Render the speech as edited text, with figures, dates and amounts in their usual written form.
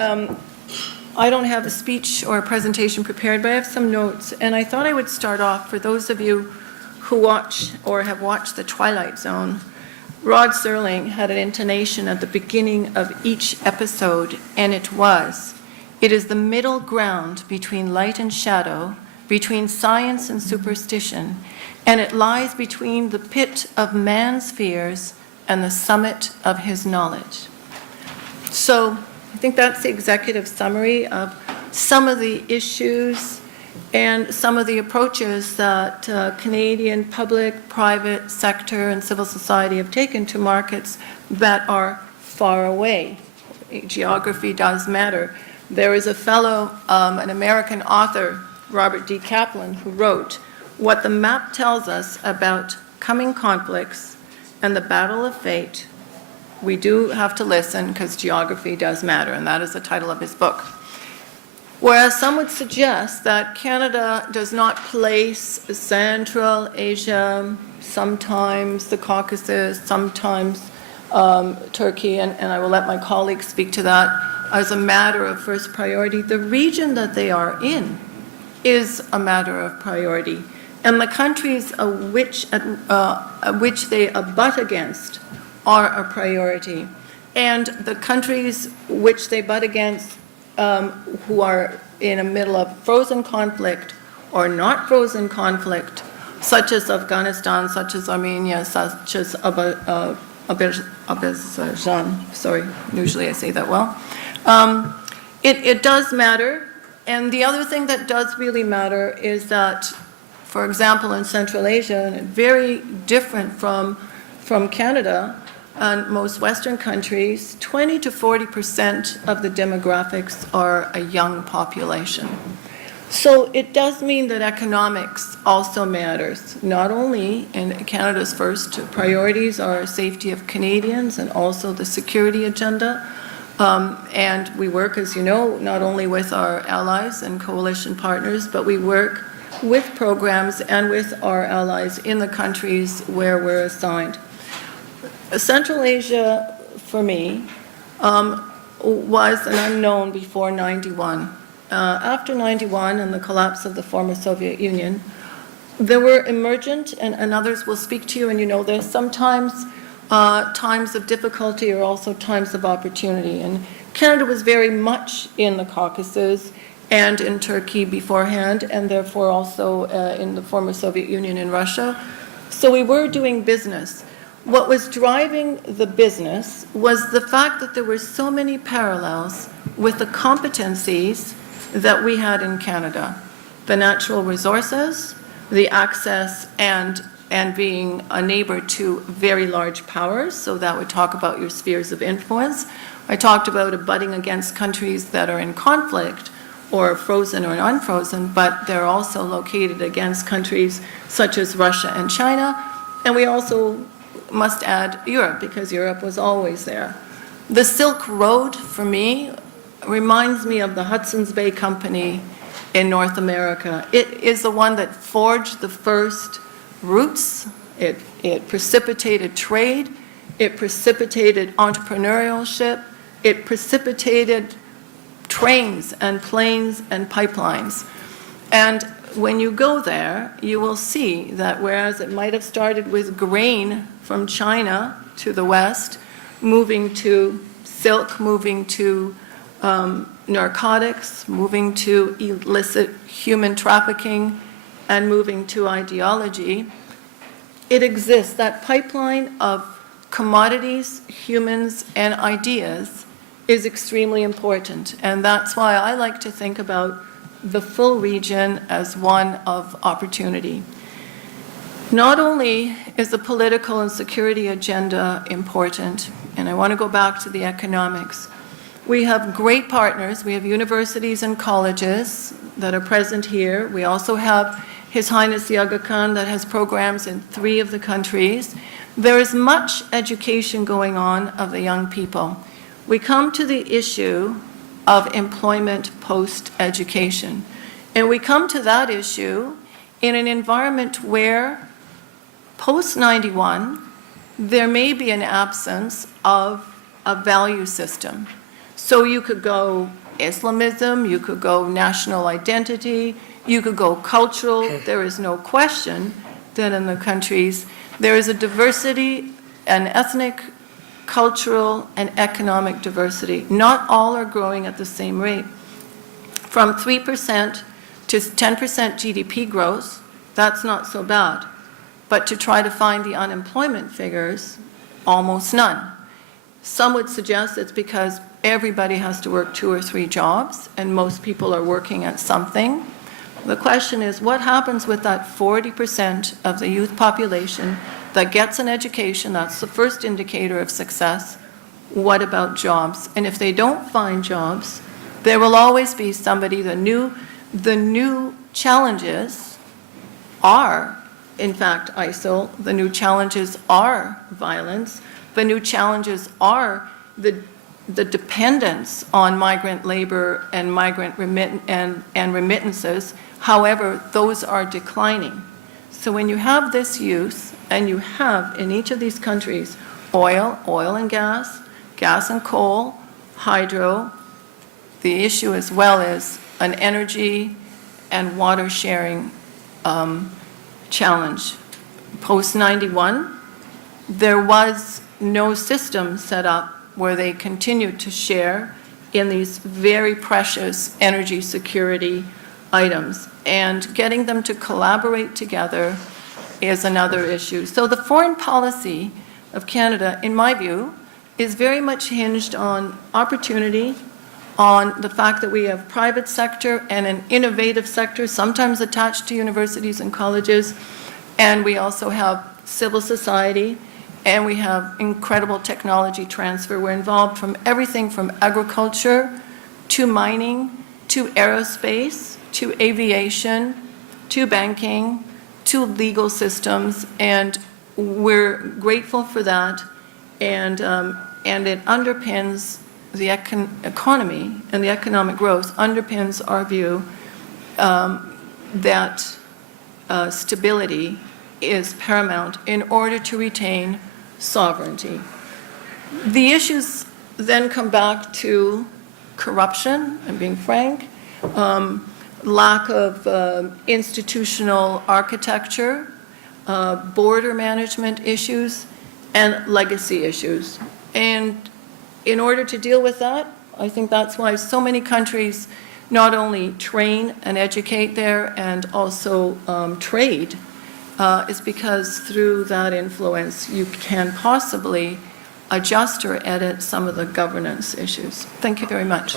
I don't have a speech or a presentation prepared, but I have some notes. And I thought I would start off, for those of you who watch or have watched The Twilight Zone, Rod Serling had an intonation at the beginning of each episode, and it was, "It is the middle ground between light and shadow, between science and superstition, and it lies between the pit of man's fears and the summit of his knowledge." So I think that's the executive summary of some of the issues and some of the approaches that Canadian public, private sector, and civil society have taken to markets that are far away. Geography does matter. There is a fellow, an American author, Robert D. Kaplan, who wrote, "What the map tells us about coming conflicts and the battle of fate, we do have to listen because geography does matter," and that is the title of his book. Whereas some would suggest that Canada does not place Central Asia, sometimes the Caucasus, sometimes Turkey, and I will let my colleagues speak to that, as a matter of first priority, the region that they are in is a matter of priority. And the countries which they abut against are a priority. And the countries which they butt against who are in the middle of frozen conflict or not frozen conflict, such as Afghanistan, such as Armenia, such as Azerbaijan, sorry, usually I say that well. It does matter. And the other thing that does really matter is that, for example, in Central Asia, and very different from Canada, and most Western countries, 20 to 40% of the demographics are a young population. So it does mean that economics also matters. Not only in Canada's first priorities are safety of Canadians and also the security agenda. And we work, as you know, not only with our allies and coalition partners, but we work with programs and with our allies in the countries where we're assigned. Central Asia, for me, was an unknown before 91. After 91 and the collapse of the former Soviet Union, there were emergent, and others will speak to you, and you know there's sometimes times of difficulty or also times of opportunity. And Canada was very much in the Caucasus and in Turkey beforehand, and therefore also in the former Soviet Union and Russia. So we were doing business. What was driving the business was the fact that there were so many parallels with the competencies that we had in Canada. The natural resources, the access, and being a neighbor to very large powers, so that would talk about your spheres of influence. I talked about abutting against countries that are in conflict or frozen or unfrozen, but they're also located against countries such as Russia and China, and we also must add Europe, because Europe was always there. The Silk Road, for me, reminds me of the Hudson's Bay Company in North America. It is the one that forged the first routes. It precipitated trade. It precipitated entrepreneurship. It precipitated trains and planes and pipelines. And when you go there, you will see that whereas it might have started with grain from China to the West, moving to silk, moving to narcotics, moving to illicit human trafficking, and moving to ideology, it exists. That pipeline of commodities, humans, and ideas is extremely important. And that's why I like to think about the full region as one of opportunity. Not only is the political and security agenda important, and I want to go back to the economics. We have great partners. We have universities and colleges that are present here. We also have His Highness the Aga Khan that has programs in 3 of the countries. There is much education going on of the young people. We come to the issue of employment post-education. And we come to that issue in an environment where post-91, there may be an absence of a value system. So you could go Islamism, you could go national identity, you could go cultural. There is no question that in the countries there is a diversity, an ethnic, cultural, and economic diversity. Not all are growing at the same rate. From 3% to 10% GDP growth, that's not so bad. But to try to find the unemployment figures, almost none. Some would suggest it's because everybody has to work 2 or 3 jobs, and most people are working at something. The question is, what happens with that 40% of the youth population that gets an education? That's the first indicator of success. What about jobs? And if they don't find jobs, there will always be somebody. The new challenges are, in fact, ISIL. The new challenges are violence. The new challenges are the dependence on migrant labor and migrant remittances. However, those are declining. So when you have this youth, and you have in each of these countries oil and gas and coal, hydro, the issue as well is an energy and water sharing challenge. Post-91, there was no system set up where they continued to share in these very precious energy security items. And getting them to collaborate together is another issue. So the foreign policy of Canada, in my view, is very much hinged on opportunity, on the fact that we have private sector and an innovative sector, sometimes attached to universities and colleges, and we also have civil society, and we have incredible technology transfer. We're involved from everything from agriculture to mining to aerospace to aviation to banking to legal systems, and we're grateful for that, and it underpins the economy, and the economic growth underpins our view that stability is paramount in order to retain sovereignty. The issues then come back to corruption, I'm being frank, lack of institutional architecture, border management issues, and legacy issues. And in order to deal with that, I think that's why so many countries not only train and educate there and also trade, is because through that influence you can possibly adjust or edit some of the governance issues. Thank you very much.